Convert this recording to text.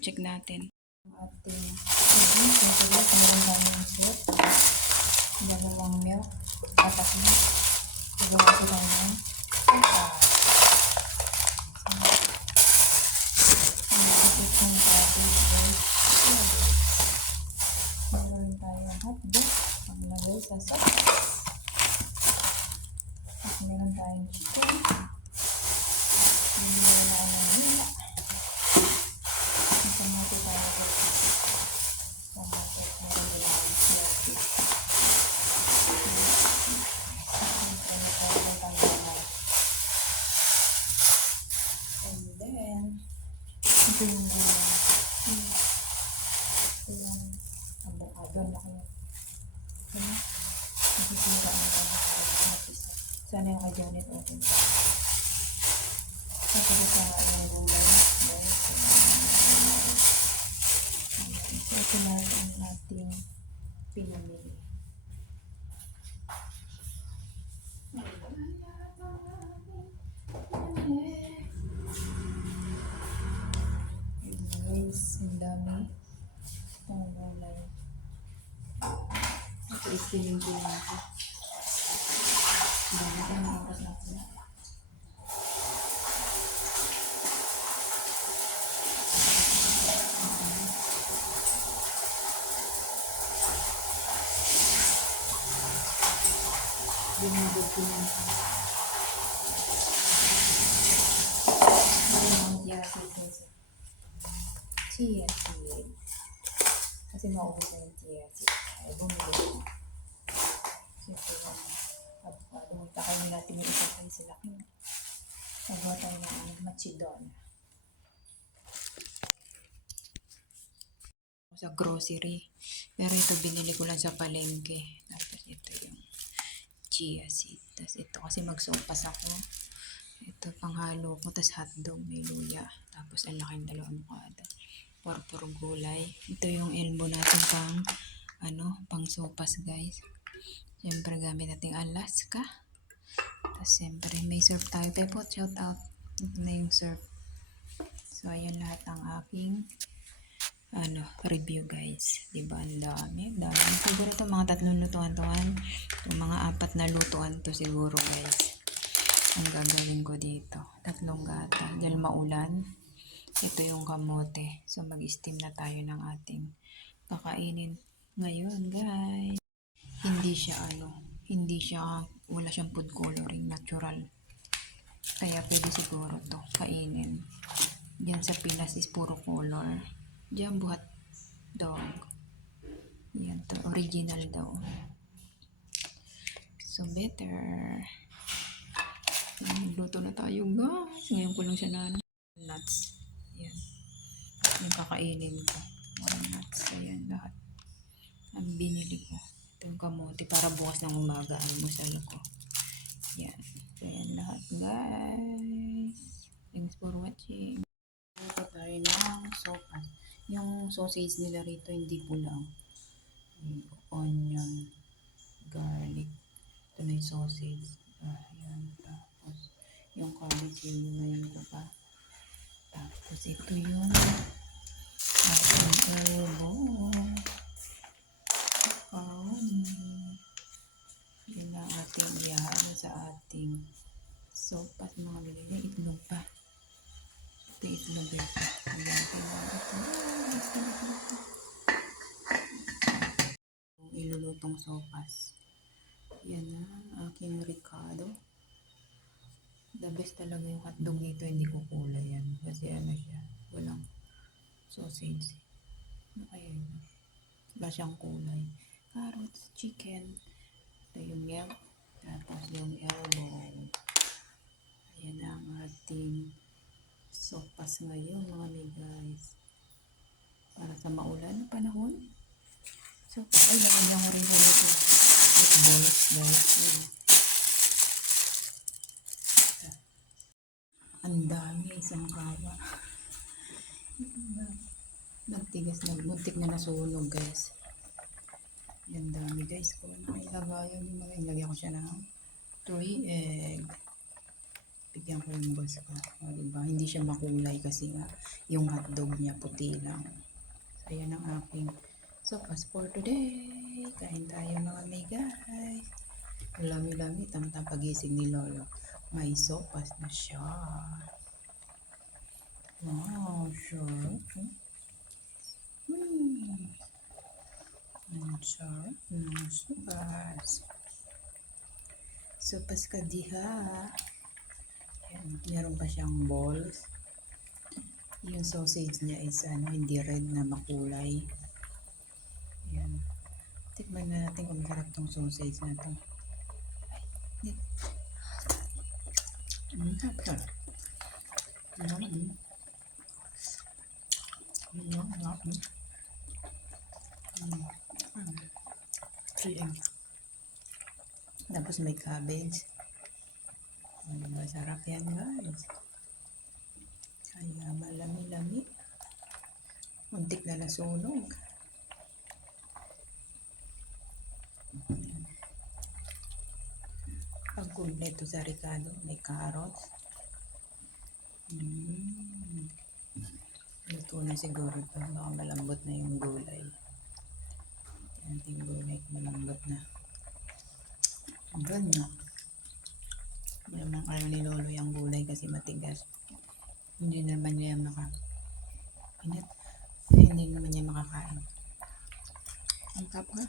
check natin. Ating siyempre, meron namin soup. Dalawang milk. Apat na. Siguro ko lang yan. Meron tayong hotdog. Paglagay sa sauce. At meron tayong chicken. Meron tayong nila. Tomato tayo dito. Tomato. Meron tayong smoky. And then, ito yung avocado na kayo. Nakikita ang avocado. Sana yung kay Janet open. Kasi sa yung gulay. So, ito na ang ating pinamili. Guys, ang dami ng gulay. Ito isilin ko lang ito. Dami ko ng oras na ito. Binubog ko lang ito. Chia seed. Kasi maubos na yung chia seed. Ay, bumili ko. Siyempre yung avocado. Takayin natin yung isa kayo sila. Magawa tayo ng machidon. Sa grocery. Pero ito binili ko lang sa palengke. Tapos ito yung chia seed. Tapos ito kasi magsopas ako. Ito panghalo ko. Tapos hotdog, may luya. Tapos ang laking dalawang avocado. Purpur gulay. Ito yung elbow natin pang sopas guys. Siyempre gamit natin Alaska. Tapos siyempre may surf tayo. Pepot, shout out. Ito na yung surf. So ayan lahat ang aking review guys. Diba ang dami. Siguro ito mga 3 lutuan to. Itong mga 4 na lutuan to siguro guys. Ang gagawin ko dito. 3 gata. Dahil maulan. Ito yung kamote. So, mag-steam na tayo ng ating kakainin ngayon, guys. Wala siyang food coloring, natural. Kaya pwede siguro to kainin. Diyan sa Pinas is puro color. Diyan buhat dog. Yan to, original daw. So, better. Luto na tayo, guys. Ngayon ko lang siya nuts. Yan. Yung kakainin ko. Walnuts. Ayan lahat. Ang binili ko. Ito yung kamote para bukas ng umaga. Almusal ko. Yan. So, ayan lahat guys. Thanks for watching. Ito tayo ng sopas. Yung sausage nila rito hindi pulang. Onion. Garlic. Ito na yung sausage. Ayan. Tapos yung cabbage yung ngayon ko pa. Tapos ito yung ating elbow. Yan na ating iyahan sa ating sopas. Mga bilhin. Itlog pa. Ito itlog ito. Ayan ito. Ilulutong sopas. Yan na aking Ricardo. The best talaga yung hotdog nito, hindi ko kulay yan. Kasi siya, walang sausage. Ano kaya yun? Wala siyang kulay. Carrots, chicken. Ito yung milk. Tapos yung elbow. Ayan ang ating sopas ngayon mga guys. Para sa maulan na panahon. Sopas. Ay, nalagyan ko rin sa ito. Balls guys. Ang dami, isang kawa. Nagtigas na, muntik na nasunog guys. Yan dami guys. Kung nakilagayan yung mga ilagyan ko siya ng 3 egg. Bigyan ko yung boss ko. O, diba? Hindi siya makulay kasi nga yung hotdog niya puti lang. So, yan ang aking sopas for today. Kain tayo mga may guys. Lami-lami, tamang pagising ni Lolo. May sopas na siya. Wow, sure. Ang sarap ng sopas. Sopas ka diha. Yan, meron pa siyang balls. Yung sausage niya is hindi red na makulay. Yan. Tikman na natin kung masarap tong sausage na to. Ay, sarap. Tapos may cabbage. Masarap yan guys. Kaya malami-lami. Muntik na nasunog. Ang kumpleto sa Ricardo. May carrots. Luto na siguro ito. Baka malambot na yung gulay. Yung gulay malambot na. Ang ganda. Hindi naman ayaw ni Lolo yung gulay kasi matigas. Hindi naman niya makakain. Hindi naman niya makakain. Ang tap nga.